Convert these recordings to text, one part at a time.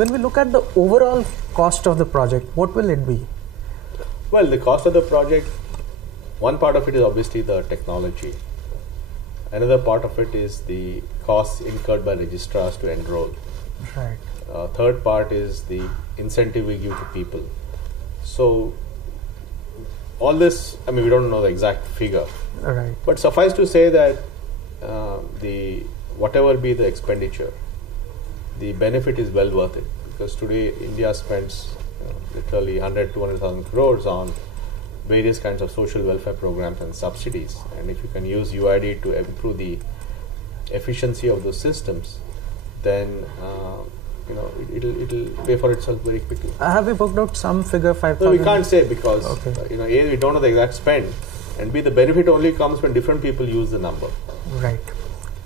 When we look at the overall cost of the project, what will it be? Well, the cost of the project, one part of it is obviously the technology. Another part of it is the costs incurred by registrars to enroll. Right. Third part is the incentive we give to people. So, all this, I mean, we don't know the exact figure. Right. But suffice to say that whatever be the expenditure, the benefit is well worth it. Because today India spends literally 200,000 crores on various kinds of social welfare programs and subsidies. And if you can use UID to improve the efficiency of those systems, then it'll pay for itself very quickly. Have we worked out some figure, 5,000? No, we can't say because A, we don't know the exact spend, and B, the benefit only comes when different people use the number. Right.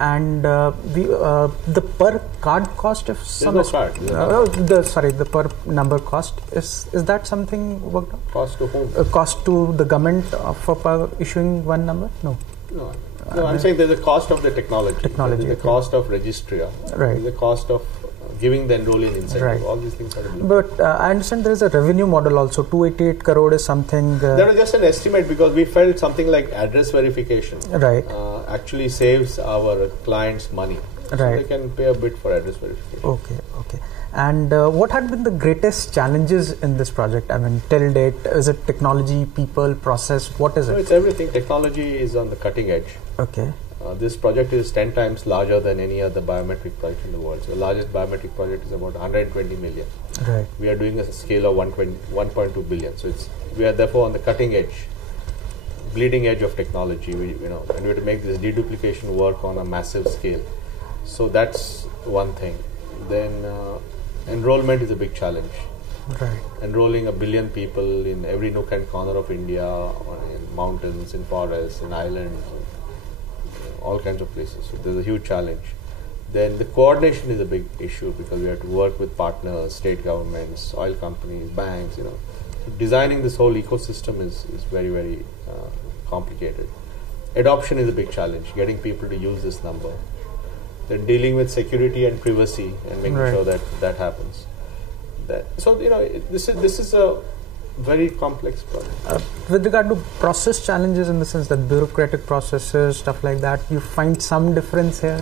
And the per card cost, if some the per number cost, is that something worked out? Cost to whom? Cost to the government for issuing one number? No, I'm saying there's a cost of the technology. There's the cost of registrar. Right. There's the cost of giving the enrollee an incentive. Right. All these things are developed. But I understand there is a revenue model also. 288 crore is something. That was just an estimate because we felt something like address verification actually saves our clients money. So they can pay a bit for address verification. Okay. And what had been the greatest challenges in this project? I mean, till date, is it technology, people, process? What is it? It's everything. Technology is on the cutting edge. Okay. This project is 10 times larger than any other biometric project in the world. So the largest biometric project is about 120 million. Right. We are doing a scale of 1.2 billion. So we are therefore on the cutting edge, bleeding edge of technology. And we have to make this deduplication work on a massive scale. So that's one thing. Then enrollment is a big challenge. Right. Enrolling 1 billion people in every nook and corner of India, in mountains, in forests, in islands, all kinds of places. So there's a huge challenge. Then the coordination is a big issue because we have to work with partners, state governments, oil companies, banks. So designing this whole ecosystem is very, very complicated. Adoption is a big challenge, getting people to use this number. Then dealing with security and privacy and making sure that happens. This is a very complex project. With regard to process challenges, in the sense that bureaucratic processes, stuff like that, you find some difference here?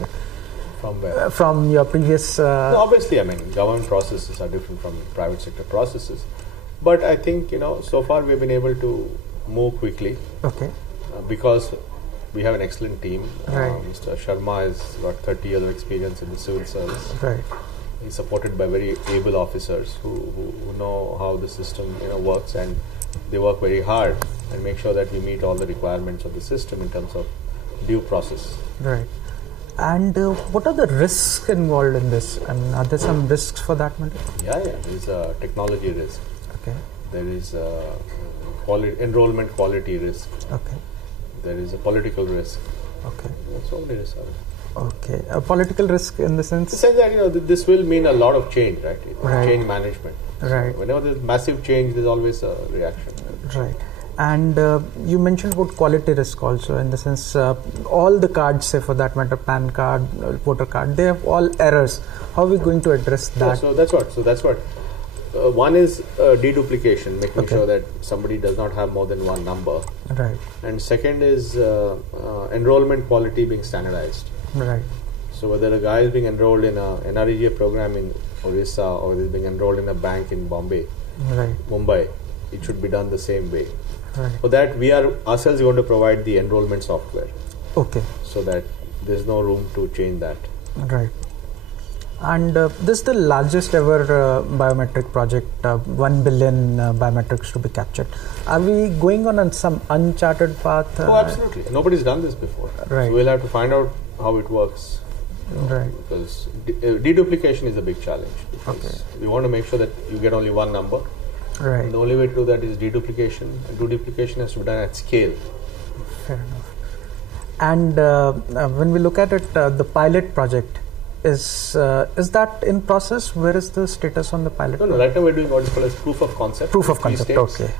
From where? From your previous... No, obviously, I mean, government processes are different from private sector processes. But I think, so far we've been able to move quickly. Okay. Because we have an excellent team. Right. Mr. Sharma has got 30 years of experience in the civil service. Right. He's supported by very able officers who know how the system works, and they work very hard and make sure that we meet all the requirements of the system in terms of due process. Right. And what are the risks involved in this? I mean, are there some risks for that matter? Yeah. There's a technology risk. Okay. There is a enrollment quality risk. Okay. There is a political risk. Okay. So many risks are there. Okay. A political risk in the sense? The sense that this will mean a lot of change, right? Change management. Right. So whenever there's massive change, there's always a reaction. Right. And you mentioned about quality risk also, in the sense all the cards, say for that matter, PAN card, voter card, they have all errors. How are we going to address that? Yeah, so that's what. One is deduplication, making sure that somebody does not have more than one number. Right. And second is enrollment quality being standardized. Right. So whether a guy is being enrolled in a NREGA program in Orissa or is being enrolled in a bank in Mumbai, it should be done the same way. Right. For that, we are ourselves going to provide the enrollment software. Okay. So that there's no room to change that. Right. And this is the largest ever biometric project, 1 billion biometrics to be captured. Are we going on some uncharted path? Oh, absolutely. Nobody's done this before. Right. So we'll have to find out how it works. Right. Because deduplication is a big challenge. Because we want to make sure that you get only one number. Right. And the only way to do that is deduplication. And deduplication has to be done at scale. Fair enough. And when we look at it, the pilot project, is that in process? Where is the status on the pilot? No. Right now we're doing what is called as proof of concept. Proof of concept. Okay.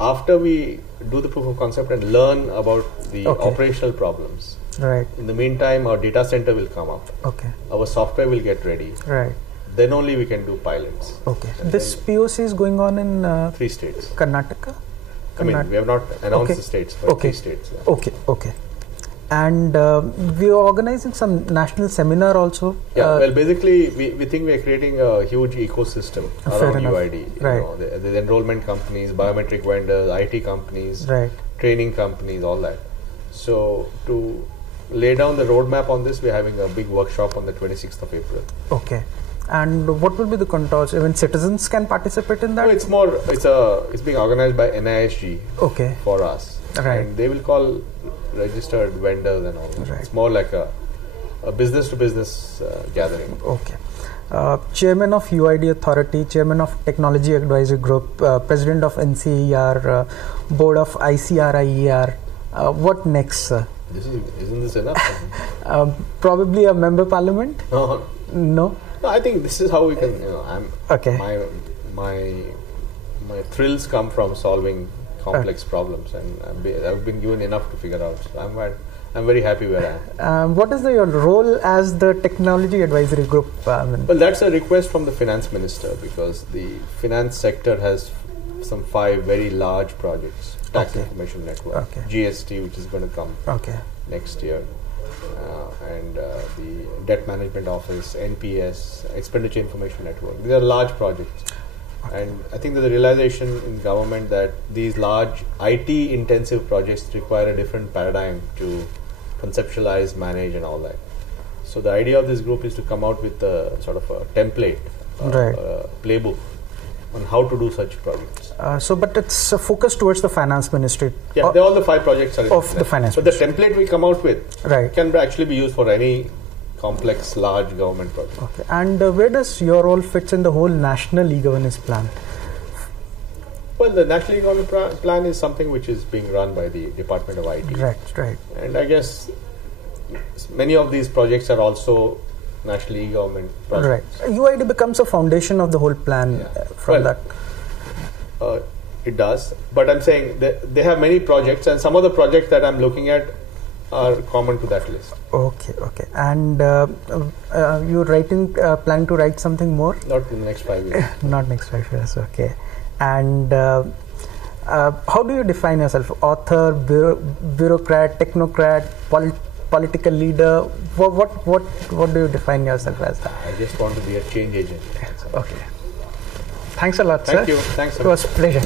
After we do the proof of concept and learn about the operational problems. Right. In the meantime, our data center will come up. Okay. Our software will get ready. Right. then only we can do pilots. Okay. This POC is going on in 3 states. Karnataka? I mean, we have not announced the states, but 3 states. Yeah. Okay. And we are organizing some national seminar also. Yeah, well, basically, we think we are creating a huge ecosystem around UID. Right. You know, the enrollment companies, biometric vendors, IT companies, right. training companies, all that. So, to lay down the roadmap on this, we are having a big workshop on the 26th of April. Okay. And what will be the contours? Even citizens can participate in that? No, it's being organized by NISG for us. Right. And they will call registered vendors and all that. Right. It's more like a business to business gathering. Okay. Chairman of UID Authority, Chairman of Technology Advisory Group, President of NCER, Board of ICRIER. What next, sir? Isn't this enough? Probably a member parliament? No. No? No, I think this is how we can, okay. My thrills come from solving complex problems, and I've been given enough to figure out. So I'm very happy where I am. What is your role as the Technology Advisory Group? Well, that's a request from the finance minister, because the finance sector has some 5 very large projects. Tax Information Network, GST, which is going to come next year, and the Debt Management Office, NPS, Expenditure Information Network. These are large projects. And I think there's a realization in government that these large IT-intensive projects require a different paradigm to conceptualize, manage, and all that. So the idea of this group is to come out with a sort of a template, a playbook on how to do such projects. But it's focused towards the finance ministry. Yeah, all the 5 projects are of the finance. But the template we come out with can actually be used for any complex, large government project. Okay. And where does your role fits in the whole national e-governance plan? Well, the national e-governance plan is something which is being run by the Department of IT. Right. And I guess many of these projects are also national e-government projects. Right. UID becomes a foundation of the whole plan from that. It does. But I'm saying they have many projects, and some of the projects that I'm looking at are common to that list. Okay. And you're planning to write something more? Not in the next 5 years. Not next 5 years, okay. And how do you define yourself? Author, bureaucrat, technocrat, political leader? What do you define yourself as? I just want to be a change agent. Okay. Thanks a lot, sir. Thank you. Thanks. It was a pleasure.